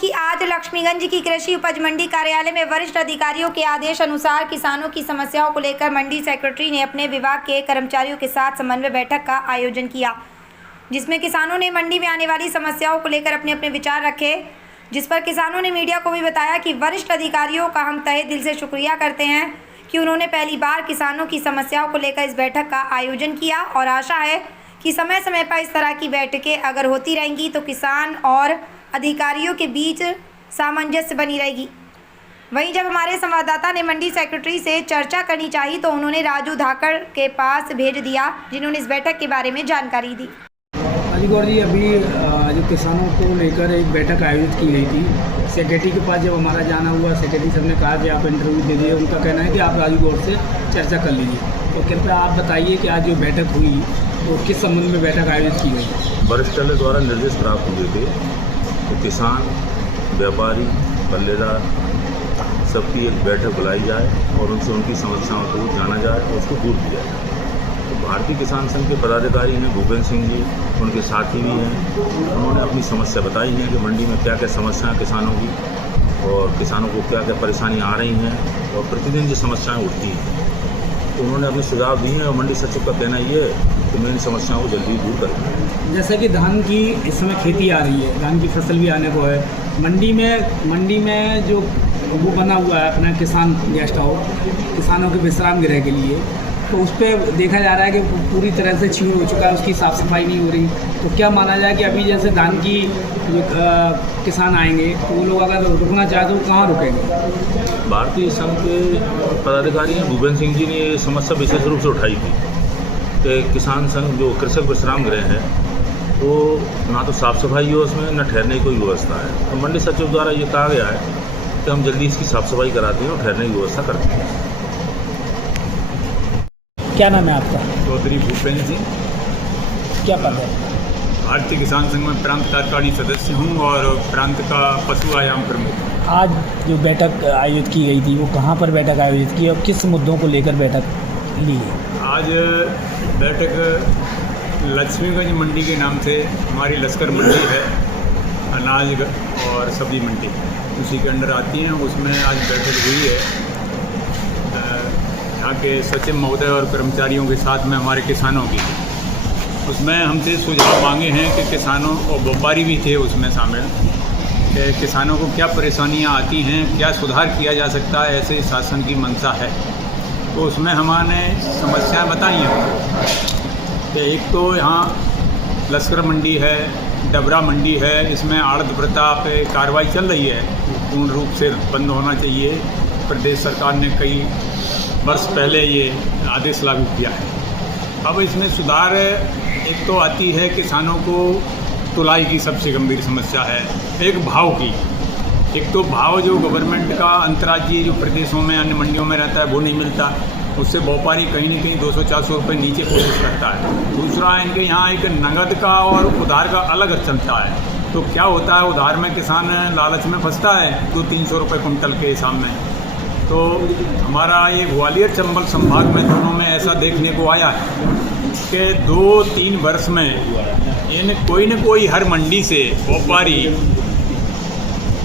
कि आज लक्ष्मीगंज की कृषि उपज मंडी कार्यालय में वरिष्ठ अधिकारियों के आदेश अनुसार किसानों की समस्याओं को लेकर मंडी सेक्रेटरी ने अपने विभाग के कर्मचारियों के साथ समन्वय बैठक का आयोजन किया, जिसमें किसानों ने मंडी में आने वाली समस्याओं को लेकर अपने अपने विचार रखे, जिस पर किसानों ने मीडिया को भी बताया कि वरिष्ठ अधिकारियों का हम तहे दिल से शुक्रिया करते हैं कि उन्होंने पहली बार किसानों की समस्याओं को लेकर इस बैठक का आयोजन किया और आशा है कि समय समय पर इस तरह की बैठकें अगर होती रहेंगी तो किसान और अधिकारियों के बीच सामंजस्य बनी रहेगी। वहीं जब हमारे संवाददाता ने मंडी सेक्रेटरी से चर्चा करनी चाहिए तो उन्होंने राजू धाकड़ के पास भेज दिया, जिन्होंने इस बैठक के बारे में जानकारी दी। गौर जी, अभी जो किसानों को लेकर एक बैठक आयोजित की गई थी, सेक्रेटरी के पास जब हमारा जाना हुआ, सेक्रेटरी साहब ने कहा कि आप इंटरव्यू दे दिए। उनका कहना है कि आप राजू गौर से चर्चा कर लीजिए। तो कृपया आप बताइए कि आज जो बैठक हुई तो किस संबंध में बैठक आयोजित की गई? वरिष्ठ द्वारा निर्देश प्राप्त हुए थे तो किसान, व्यापारी, पल्लेदार सबकी एक बैठक बुलाई जाए और उनसे उनकी समस्याओं को जाना जाए और उसको दूर किया जाए। तो भारतीय किसान संघ के पदाधिकारी हैं भूपेंद्र सिंह जी, उनके साथी भी हैं। उन्होंने अपनी समस्या बताई है कि मंडी में क्या क्या समस्याएं किसानों की और किसानों को क्या क्या परेशानियां आ रही हैं और प्रतिदिन जो समस्याएं उठती हैं। तो उन्होंने अपने सुझाव दिए हैं और मंडी सचिव का कहना ये है कि मैं इन समस्याओं को जल्दी दूर करूँगा। जैसे कि धान की इस समय खेती आ रही है, धान की फसल भी आने को है, मंडी में जो वो बना हुआ है अपना किसान गेस्ट हाउस, किसानों के विश्राम गृह के लिए, तो उस पर देखा जा रहा है कि पूरी तरह से छीन हो चुका है, उसकी साफ़ सफाई नहीं हो रही। तो क्या माना जाए कि अभी जैसे धान की जो किसान आएंगे तो वो लोग अगर रुकना चाहे तो कहाँ रुकेंगे? भारतीय संघ के पदाधिकारी हैं भूपेंद्र सिंह जी ने ये समस्या विशेष रूप से उठाई थी कि किसान संघ जो कृषक विश्राम गृह है वो ना तो साफ़ सफाई हो उसमें, न ठहरने की कोई व्यवस्था है। तो मंडी सचिव द्वारा ये कहा गया है कि हम जल्दी इसकी साफ़ सफाई कराते हैं और ठहरने की व्यवस्था करते हैं। क्या नाम है आपका? चौधरी भूपेंद्र सिंह। क्या पद है? भारतीय किसान संघ में प्रांत कार्यकारिणी सदस्य हूँ और प्रांत का पशु आयाम प्रमुख। आज जो बैठक आयोजित की गई थी वो कहाँ पर बैठक आयोजित की और किस मुद्दों को लेकर बैठक ली? आज बैठक लक्ष्मीगंज मंडी के नाम से हमारी लश्कर मंडी है, अनाज और सब्जी मंडी उसी के अंडर आती हैं। उसमें आज बैठक हुई है यहाँ के सचिव महोदय और कर्मचारियों के साथ में हमारे किसानों की। उसमें हमसे सुझाव मांगे हैं कि किसानों और व्यापारी भी थे उसमें शामिल, कि किसानों को क्या परेशानियां आती हैं, क्या सुधार किया जा सकता है, ऐसे शासन की मंशा है। तो उसमें हमारे समस्याएं बताई हैं कि एक तो यहाँ लश्कर मंडी है, डबरा मंडी है, इसमें आड़त प्रथा पे कार्रवाई चल रही है, पूर्ण रूप से बंद होना चाहिए। प्रदेश सरकार ने कई वर्ष पहले ये आदेश लागू किया है। अब इसमें सुधार एक तो आती है किसानों को तुलाई की सबसे गंभीर समस्या है, एक भाव की। एक तो भाव जो गवर्नमेंट का अंतर्राज्यीय जो प्रदेशों में अन्य मंडियों में रहता है वो नहीं मिलता, उससे व्यापारी कहीं न कहीं 200-400 रुपये नीचे कोशिश करता है। दूसरा इनके यहाँ एक नगद का और उधार का अलग चलता है। तो क्या होता है, उधार में किसान लालच में फंसता है 200-300 रुपये कुंटल के हिसाब में। तो हमारा ये ग्वालियर चंबल संभाग में दोनों में ऐसा देखने को आया है कि 2-3 वर्ष में इन कोई न कोई हर मंडी से व्यापारी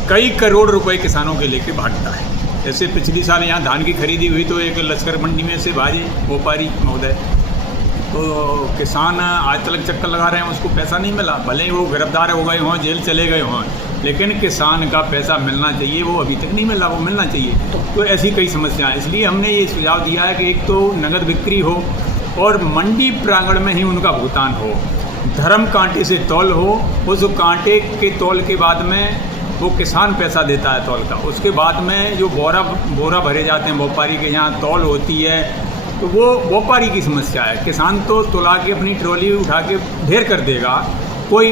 कई करोड़ रुपए किसानों के लेके भागता है। जैसे पिछली साल यहाँ धान की खरीदी हुई तो एक लश्कर मंडी में से भाजे व्यापारी महोदय, तो किसान आज तक चक्कर लगा रहे हैं, उसको पैसा नहीं मिला। भले ही वो गिरफ्तार हो गए हों, जेल चले गए हों, लेकिन किसान का पैसा मिलना चाहिए, वो अभी तक नहीं मिला, वो मिलना चाहिए। तो ऐसी कई समस्याएं, इसलिए हमने ये सुझाव दिया है कि एक तो नगद बिक्री हो और मंडी प्रांगण में ही उनका भुगतान हो, धर्म कांटे से तौल हो, उस कांटे के तौल के बाद में वो किसान पैसा देता है तौल का, उसके बाद में जो बोरा भरे जाते हैं व्यापारी के यहाँ तौल होती है, तो वो व्यापारी की समस्या है। किसान तो तुला के अपनी ट्रॉली उठा के ढेर कर देगा, कोई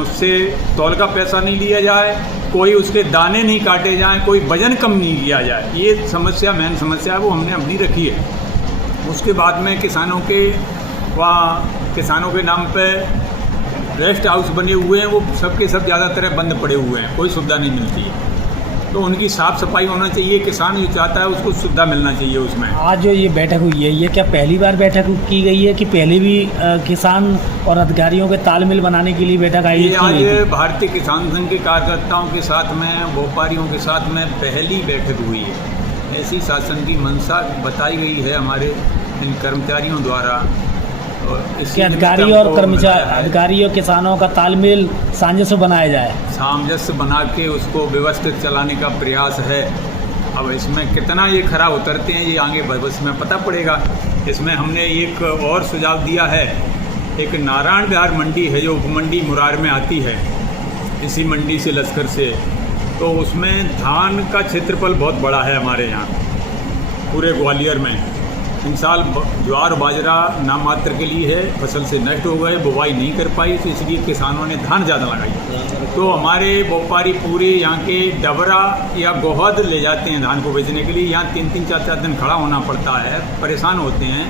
उससे तौल का पैसा नहीं लिया जाए, कोई उसके दाने नहीं काटे जाएं, कोई वजन कम नहीं लिया जाए। ये समस्या मेन समस्या है, वो हमने अपनी रखी है। उसके बाद में किसानों के नाम पे रेस्ट हाउस बने हुए हैं, वो सबके सब ज़्यादातर बंद पड़े हुए हैं, कोई सुविधा नहीं मिलती है। तो उनकी साफ़ सफाई होना चाहिए। किसान जो चाहता है उसको सुविधा मिलना चाहिए उसमें। आज जो ये बैठक हुई है, ये क्या पहली बार बैठक की गई है कि पहले भी किसान और अधिकारियों के तालमेल बनाने के लिए बैठक ये आयोजित की आज गई थी? भारतीय किसान संघ के कार्यकर्ताओं के साथ में, व्यापारियों के साथ में पहली बैठक हुई है। ऐसी शासन की मंशा बताई गई है हमारे इन कर्मचारियों द्वारा। और इसी कि अधिकारी निमित्त और हमको कर्मचारी, बुलाया है। अधिकारी और किसानों का तालमेल सामंजस्य बनाया जाए। सामंजस्य बना के उसको व्यवस्थित चलाने का प्रयास है। अब इसमें कितना ये खरा उतरते हैं ये आगे भविष्य में पता पड़ेगा। इसमें हमने एक और सुझाव दिया है। एक नारायण बिहार मंडी है जो उपमंडी मुरार में आती है, इसी मंडी से लश्कर से, तो उसमें धान का क्षेत्रफल बहुत बड़ा है हमारे यहाँ पूरे ग्वालियर में। इन साल ज्वार बाजरा नाम मात्र के लिए है, फसल से नष्ट हो गए, बुवाई नहीं कर पाई, तो इसलिए किसानों ने धान ज़्यादा लगाई। तो हमारे व्यापारी पूरे यहाँ के डबरा या गोहद ले जाते हैं धान को बेचने के लिए। यहाँ 3-3 4-4 दिन खड़ा होना पड़ता है, परेशान होते हैं।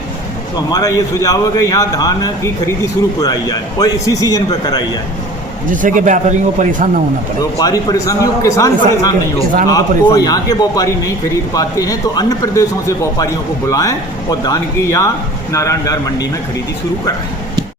तो हमारा ये सुझाव है कि यहाँ धान की खरीदी शुरू कराई जाए और इसी सीजन पर कराई जाए, जिससे कि व्यापारियों को परेशान न होना पड़े। व्यापारी परेशान नहीं हो, किसान परेशान नहीं हो। किसानों को आपको परेशान यहाँ के व्यापारी नहीं खरीद पाते हैं तो अन्य प्रदेशों से व्यापारियों को बुलाएं और धान की यहाँ नारायण बिहार मंडी में खरीदी शुरू कराएं।